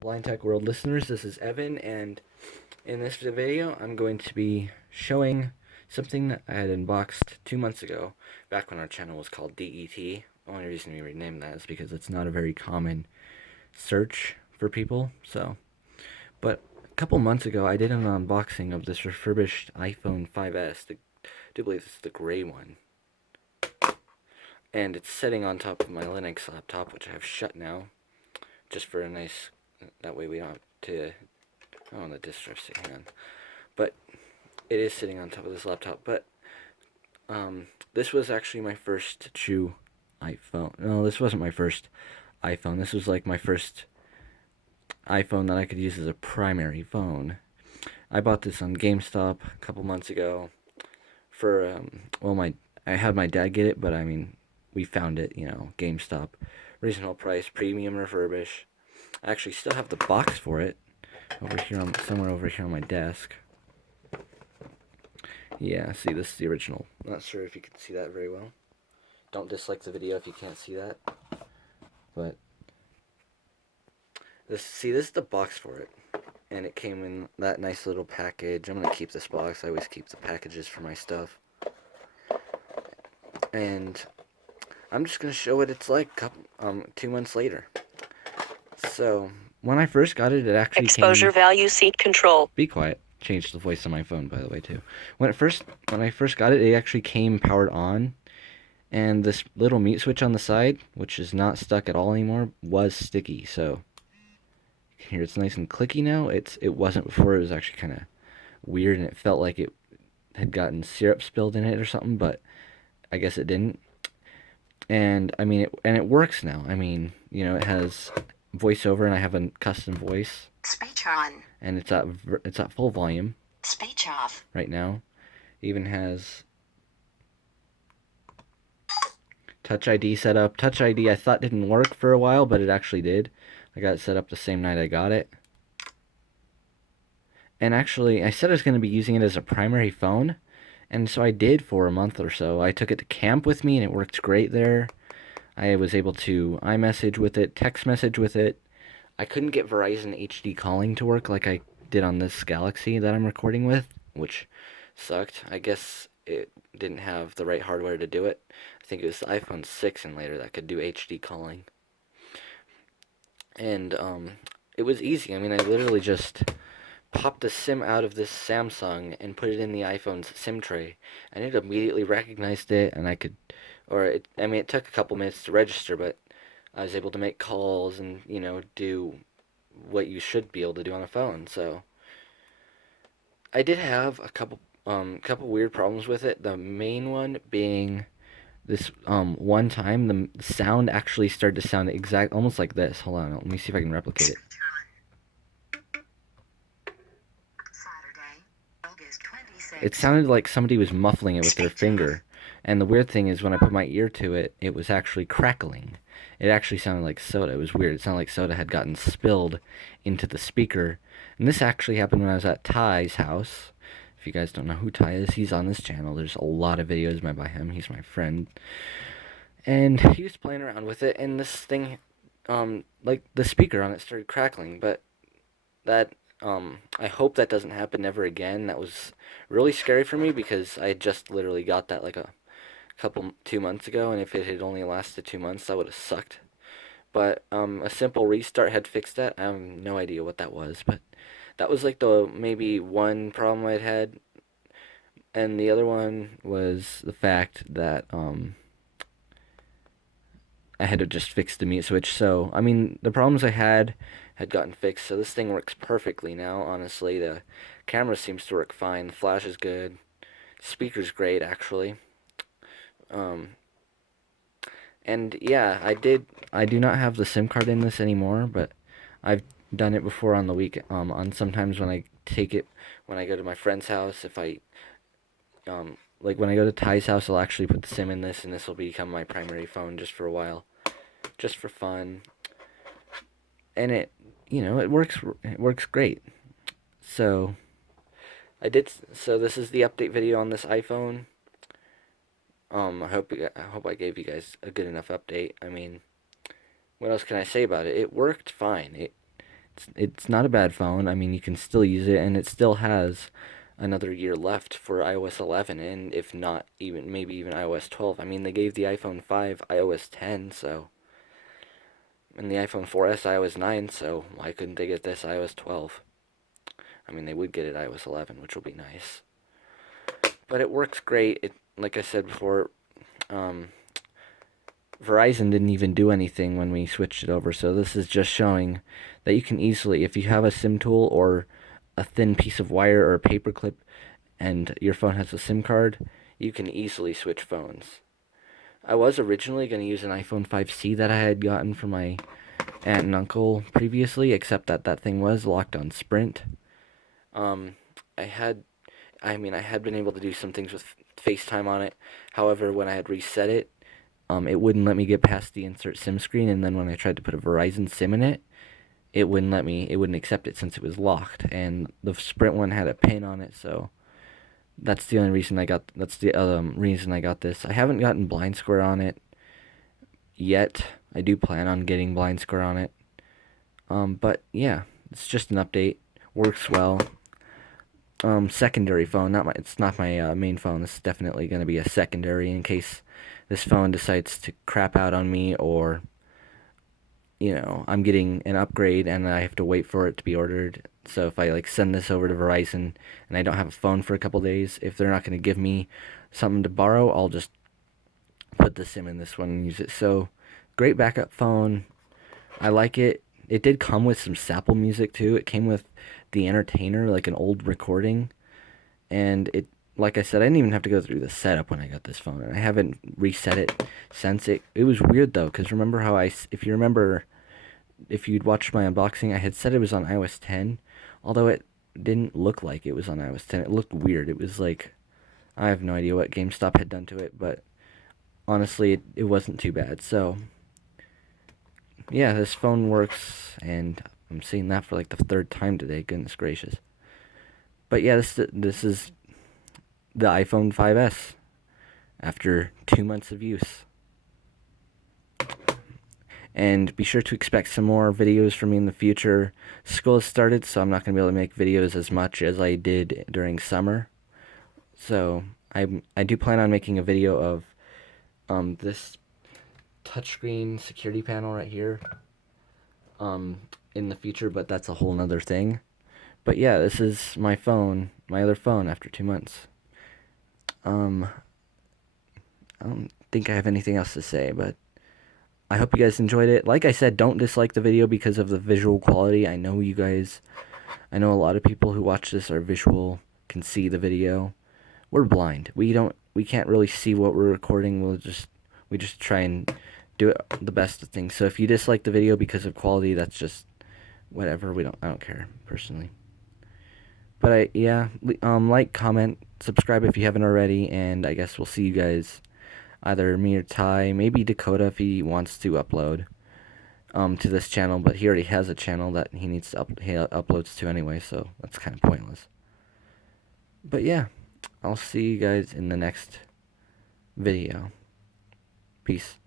Blind Tech World listeners, this is Evan, and in this video, I'm going to be showing something that I had unboxed 2 months ago, back when our channel was called DET. The only reason we renamed that is because it's not a very common search for people, But a couple months ago, I did an unboxing of this refurbished iPhone 5S. I do believe it's the gray one. And it's sitting on top of my Linux laptop, which I have shut now, just for a nice, that way we don't have to, oh, the disk drive's, hang on. But it is sitting on top of this laptop, but this was actually my first true iPhone. No, this wasn't my first iPhone. This was like my first iPhone that I could use as a primary phone. I bought this on GameStop a couple months ago for, I had my dad get it, but I mean, we found it, GameStop. Reasonable price, premium refurbish. I actually still have the box for it somewhere over here on my desk. Yeah, see, this is the original. Not sure if you can see that very well. Don't dislike the video if you can't see that. But this is the box for it. And it came in that nice little package. I'm gonna keep this box. I always keep the packages for my stuff. And I'm just gonna show what it's like 2 months later. So when I first got it, it actually Exposure value seat control. Be quiet. Changed the voice on my phone, by the way, too. When I first got it, it actually came powered on, and this little mute switch on the side, which is not stuck at all anymore, was sticky. So you can hear it's nice and clicky now. It wasn't before. It was actually kind of weird, and it felt like it had gotten syrup spilled in it or something, but I guess it didn't. And I mean, it works now. I mean, it has voiceover, and I have a custom voice. Speech on. And it's at full volume. Speech off. Right now. It even has Touch ID set up. Touch ID I thought didn't work for a while, but it actually did. I got it set up the same night I got it. And actually, I said I was going to be using it as a primary phone, and so I did for a month or so. I took it to camp with me, and it worked great there. I was able to iMessage with it, text message with it. I couldn't get Verizon HD calling to work like I did on this Galaxy that I'm recording with, which sucked. I guess it didn't have the right hardware to do it. I think it was the iPhone 6 and later that could do HD calling. And it was easy. I mean, I literally just popped the SIM out of this Samsung and put it in the iPhone's SIM tray, and it immediately recognized it, and it took a couple minutes to register, but I was able to make calls and, do what you should be able to do on a phone. So I did have a couple weird problems with it. The main one being this one time the sound actually started to sound almost like this. Hold on, let me see if I can replicate it. It sounded like somebody was muffling it with their finger. And the weird thing is when I put my ear to it, it was actually crackling. It actually sounded like soda. It was weird. It sounded like soda had gotten spilled into the speaker. And this actually happened when I was at Ty's house. If you guys don't know who Ty is, he's on this channel. There's a lot of videos made by him. He's my friend. And he was playing around with it, and this thing, like the speaker on it started crackling. But that, I hope that doesn't happen ever again. That was really scary for me because I just literally got that like a 2 months ago, and if it had only lasted 2 months, that would have sucked. But a simple restart had fixed that. I have no idea what that was, but that was like the maybe one problem I'd had, and the other one was the fact that I had to just fix the mute switch. So I mean, the problems I had gotten fixed. So this thing works perfectly now. Honestly, the camera seems to work fine. The flash is good. Speaker's great, actually. And yeah, I do not have the SIM card in this anymore, but I've done it before on the week. On sometimes when I take it, when I go to my friend's house, if I, like when I go to Ty's house, I'll actually put the SIM in this, and this will become my primary phone just for a while, just for fun. And it works great. So so this is the update video on this iPhone. I hope I gave you guys a good enough update. I mean, what else can I say about it? It worked fine. It's not a bad phone. I mean, you can still use it, and it still has another year left for iOS 11, and if not even maybe even iOS 12. I mean, they gave the iPhone 5 iOS 10, so and the iPhone 4S iOS 9, so why couldn't they get this iOS 12? I mean, they would get it iOS 11, which will be nice. But it works great. It, like I said before, um, Verizon didn't even do anything when we switched it over, so this is just showing that you can easily, if you have a SIM tool or a thin piece of wire or a paper clip and your phone has a SIM card, you can easily switch phones. I was originally going to use an iPhone 5C that I had gotten from my aunt and uncle previously, except that that thing was locked on Sprint. Um, I had, I had been able to do some things with FaceTime on it. However, when I had reset it, it wouldn't let me get past the insert SIM screen, and then when I tried to put a Verizon SIM in it, it wouldn't let me. It wouldn't accept it since it was locked, and the Sprint one had a pin on it, so that's the only reason I got. That's the reason I got this. I haven't gotten Blind Square on it yet. I do plan on getting Blind Square on it. But yeah, it's just an update. Works well. Secondary phone. Not my. It's not my main phone. This is definitely going to be a secondary in case this phone decides to crap out on me, or I'm getting an upgrade and I have to wait for it to be ordered. So if I like send this over to Verizon and I don't have a phone for a couple days, if they're not going to give me something to borrow, I'll just put the SIM in this one and use it. So great backup phone. I like it. It did come with some sample music too. It came with the Entertainer, like an old recording, and it, like I said, I didn't even have to go through the setup when I got this phone, and I haven't reset it since. It was weird though, because remember how if you remember, if you'd watched my unboxing, I had said it was on iOS 10, although it didn't look like it was on iOS 10. It looked weird. It was like, I have no idea what GameStop had done to it, but honestly, it wasn't too bad. So yeah, this phone works, and I'm seeing that for like the third time today. Goodness gracious! But yeah, this is the iPhone 5S after 2 months of use. And be sure to expect some more videos from me in the future. School has started, so I'm not going to be able to make videos as much as I did during summer. So I do plan on making a video of this touchscreen security panel right here in the future, but that's a whole nother thing. But yeah, this is my phone, my other phone after 2 months. Um, I don't think I have anything else to say, but I hope you guys enjoyed it. Like I said, don't dislike the video because of the visual quality. I know I know a lot of people who watch this are visual, can see the video. We're blind. We can't really see what we're recording. We just try and do it the best of things. So if you dislike the video because of quality, that's just whatever. I don't care personally. But like, comment, subscribe if you haven't already, and I guess we'll see you guys, either me or Ty, maybe Dakota if he wants to upload to this channel, but he already has a channel that he needs to he uploads to anyway, so that's kind of pointless. But yeah, I'll see you guys in the next video. Peace.